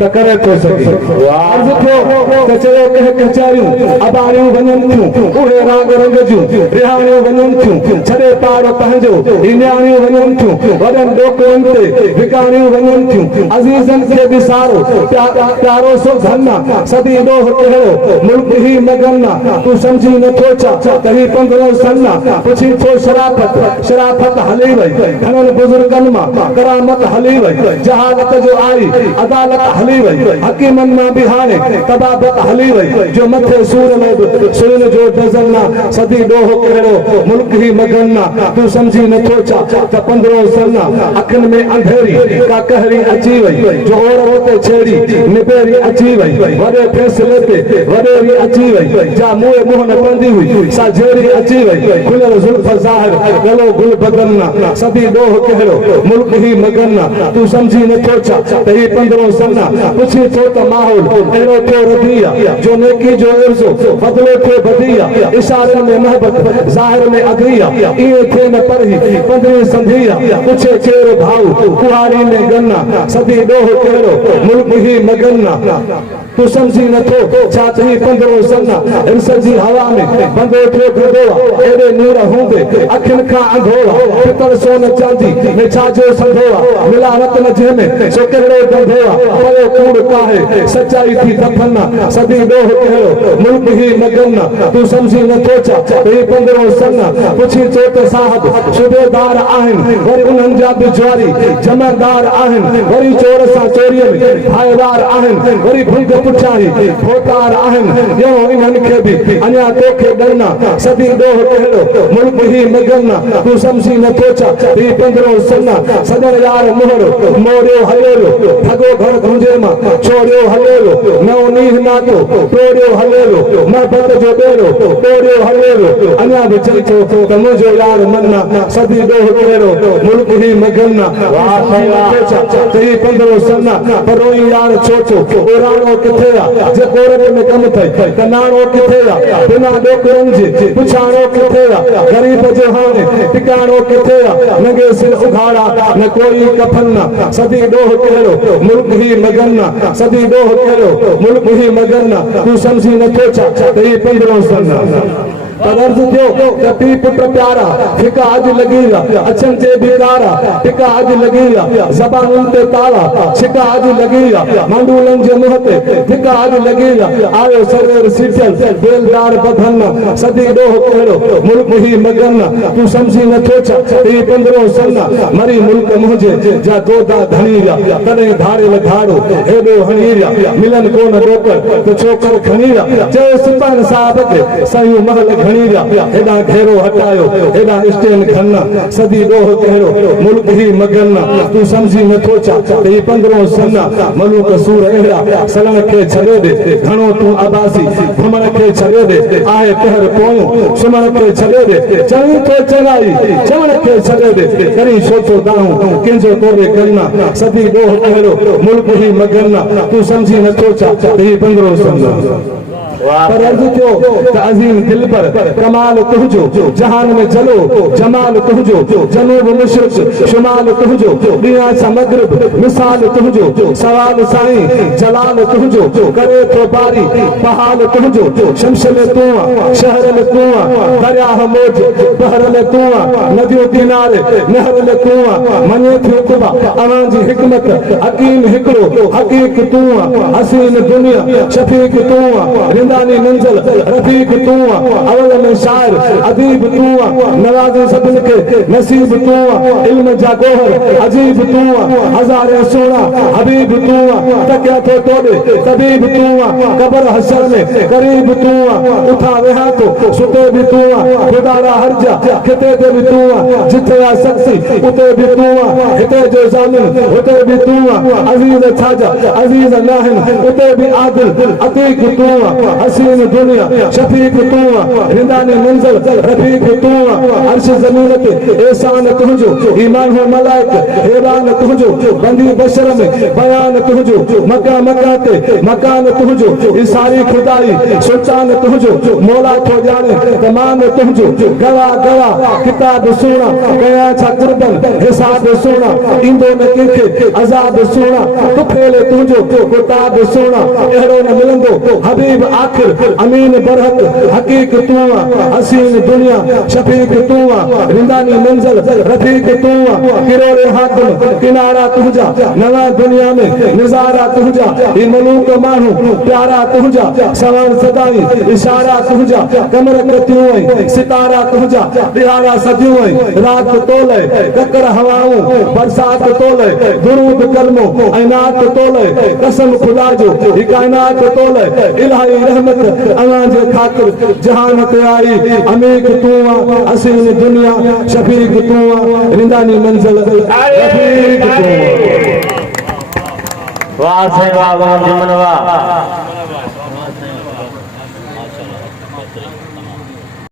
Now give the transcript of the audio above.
त करे थो सघे अर्ज़ थियो त चयो कंहिं कचहरियूं अबारियूं वञनि थियूं उहे राग रंग जूं रिहाणियूं वञनि थियूं छॾे पाड़ पंहिंजो इंडियाणियूं वञनि थियूं वॾनि डोकरनि ते विकाणियूं वञनि थियूं अज़ीज़नि खे विसारो प्यारो सो धन्ना सदी ॾोह कहिड़ो मुल्क ही मगन्ना तूं सम्झी नथो छा त ही पंद्रो सन्ना पुछी थो शराफत हली वई घणनि बुज़ुर्गनि मां करामत हली वई जहालत जो आई अदालत हली वई हकीमनि मां बि हाणे तबाबत हली वई जो मथे सूरन जो डज़न सदी ॾोह कहिड़ो मुल्क ही मगन्ना तूं सम्झी नथो छा त पंद्रो सन्ना अखियुनि में अंधेरी का कहरी अची वई जो औरत ते छेड़ी निबेरी अची वई वॾे फैसले ते वॾेरी अची वई जा मुंहुं मुंहुं न कंदी हुई सा झेरी अची वई खुलियल ज़ुल्फ़ ज़ाहिर गलो गुल बदलना सदी ॾोह कहिड़ो मुल्क ही मगन्ना तूं सम्झी नथो छा त ही पंद्रो सन्ना पुछी थो त माहौल अहिड़ो थियो रधिया जो नेकी जो इर्ज़ो बदिले थियो बदिया इशारनि में महबत ज़ाहिर में अगिया इएं थिए न परही पंद्रहीं संधिया पुछे केरु भाऊ कुहाड़ी में गन्ना सदी ॾोह कहिड़ो मुल्क ही मगन्ना तूं सम्झी नथो छा त ही पंद्रो सन्ना इंसान जी हवा में बंदो थियो गदोआ एॾे नूर हूंदे अखियुनि खां अंधोआ पितल सोन चांदी में छाजो संधोआ मिलावट न जंहिंमें सो कहिड़ो धंधोआ पयो कूड़ काहे सचाई थी दफना सदी ॾोह कहिड़ो मुल्क ही मगन्ना तूं सम्झी नथो छा त ही पंद्रो सन्ना पुछी थो त साहब सूबेदार आहिनि वरी उन्हनि जा बि ज्वारी जमादार आहिनि वरी चोर सां चोरीअ में भाईदार आहिनि वरी भुंग पुछाई भोतार आहिनि ॼणो इन्हनि खे बि अञा तोखे ॾरना सदी ॾोह कहिड़ो मुल्क ही मगन्ना तूं सम्झी नथो छा ही पंद्रो सन्ना सदर यार मोहरो मोरियो हलेलो ठगो घर गुंजे मां छोड़ियो हलेलो नओ नीह नातो तोड़ियो हलेलो महबत जो ॾेरो तोड़ियो हलेलो अञा बि चई थो त मुंहिंजो यार मन्ना सदी ॾोह कहिड़ो मुल्क ही मगन्ना त ही पंद्रो सन्ना परोई यार छोचो ओराणो किथे आ जे कोरट में कम थई त नाणो किथे आ बिना डोकरनि जे पुछाणो किथे आ गरीब जो हाणे टिकाणो किथे आ नंगे सिर उघाड़ा न कोई कफन न सदी ॾोह कहिड़ो मुल्क ही मगन्ना सदी ॾोह कहिड़ो मुल्क ही मगन्ना तूं सम्झी नथो छा त ही पंद्रो सन्ना अर्ज़ थियो त पीउ पुट प्यारा फिका अॼु लॻी विया अछनि ते बिकारा टिका अॼु लॻी विया ज़बानुनि ते ताला छिका अॼु लॻी विया मांडूलनि जे मुंहं ते फिका अॼु लॻी विया आयो सरेर सीटियल बेलदार बधन सदी ॾोह कहिड़ो मुल्क ही मगन्ना तूं सम्झी नथो छा ही पंद्रो सन्ना मरी मुल्क मुंहिंजे जा दोदा धणी विया तॾहिं धारियल धाड़ो हेॾो हणी विया मिलन कोन डोकर त छोकर खणी विया चयो सिपाही साहब खे सयूं महल घणी विया हेॾा घेरो हटायो हेॾा स्टेन खन्ना सदी ॾोह कहिड़ो मुल्क ही मगन्ना तूं सम्झी नथो छा त ही पंद्रो सन्ना मलूक सूर अहिड़ा सलण खे छॾे ॾे घणो तूं आबासी घुमण खे छॾे ॾे आहे कहर पोयूं सुम्हण खे छॾे ॾे चई थो चङाई चवण खे छॾे ॾे करी सोचो दाऊं कंहिंजो तोरे गन्ना सदी ॾोह कहिड़ो मुल्क ही मगन्ना तूं सम्झी नथो छा त ही पंद्रो सन्ना पर अर्ज़ थियो त अज़ीम दिलबर कमाल तुंहिंजो जहान में जलो जमाल तुंहिंजो जनूब मशरिक़ शुमाल तुंहिंजो ॾींहं सां मग़रिब मिसाल तुंहिंजो सवाल साईं जलाल तुंहिंजो करे थो बारी बहाल तुंहिंजो शमश में तूं शहर में तूं दरियाह मौज बहर में तूं नदियूं किनारे नहर में तूं मञे थी कुबा अवां जी हिकमत हकीम हिकिड़ो हक़ीक़ तूं हसीन दुनिया शफ़ीक तूं रिंदानी मंज़िल रफ़ीक तूं अवल में शाइर अदीब तूं नवाज़े सभिनि खे नसीब तूं इल्म जा गोहर अजीब तूं हज़ारे सोना हबीब तूं तकिया थो तोड़े तबीब तूं कबर हशर में करीब तूं उठा वेहा तो सुते भी तूं खुदारा हर्जा किते ते भी तूं जिथे आ शख्सी उते भी तूं हिते जो ज़ामिन उते भी तूं अज़ीज़ छाजा अज़ीज़ नाहिन उते भी आदिल अतीक तूं हसीन दुनिया शफीक तू रिंदानी मंजिल रफीक तू अर्श ज़मीन ते एहसान तुझो ईमान हो मलाइक हैरान तुझो बंदी बशर में बयान तुझो मक्का मक्का ते मकान तुझो ई सारी खुदाई सुल्तान तुझो मौला थो जाने तमाम तुझो गवा गवा किताब सुना गया छा कुर्बन हिसाब सुना इंदो न कंहिंखे अज़ाब सुना तू फेले तुझो किताब सुना अहिड़ो न मिलंदो हबीब आखिर अमीन बरहक हकीक तू हसीन दुनिया शफीक तू रिंदानी मंजिल रफीक तू किरोड़े हाकिम किनारा तुझा नवा दुनिया में नजारा तुझा ई मलूक मानू प्यारा तुझा सवार सदाई इशारा तुझा कमर कतियूं सितारा तुझा दिहाड़ा सदियूं रात तोले ककर हवाऊं बरसात तोले दुरूद कलमो ऐनात तोले कसम खुदा जो ही कायनात तोले इलाही रहमत अल्लाह जे खातिर जहान ते आई अमीक तू हसीन दुनिया शफीक तू रिंदानी मंजिल रफीक तू वाह से वाह वाह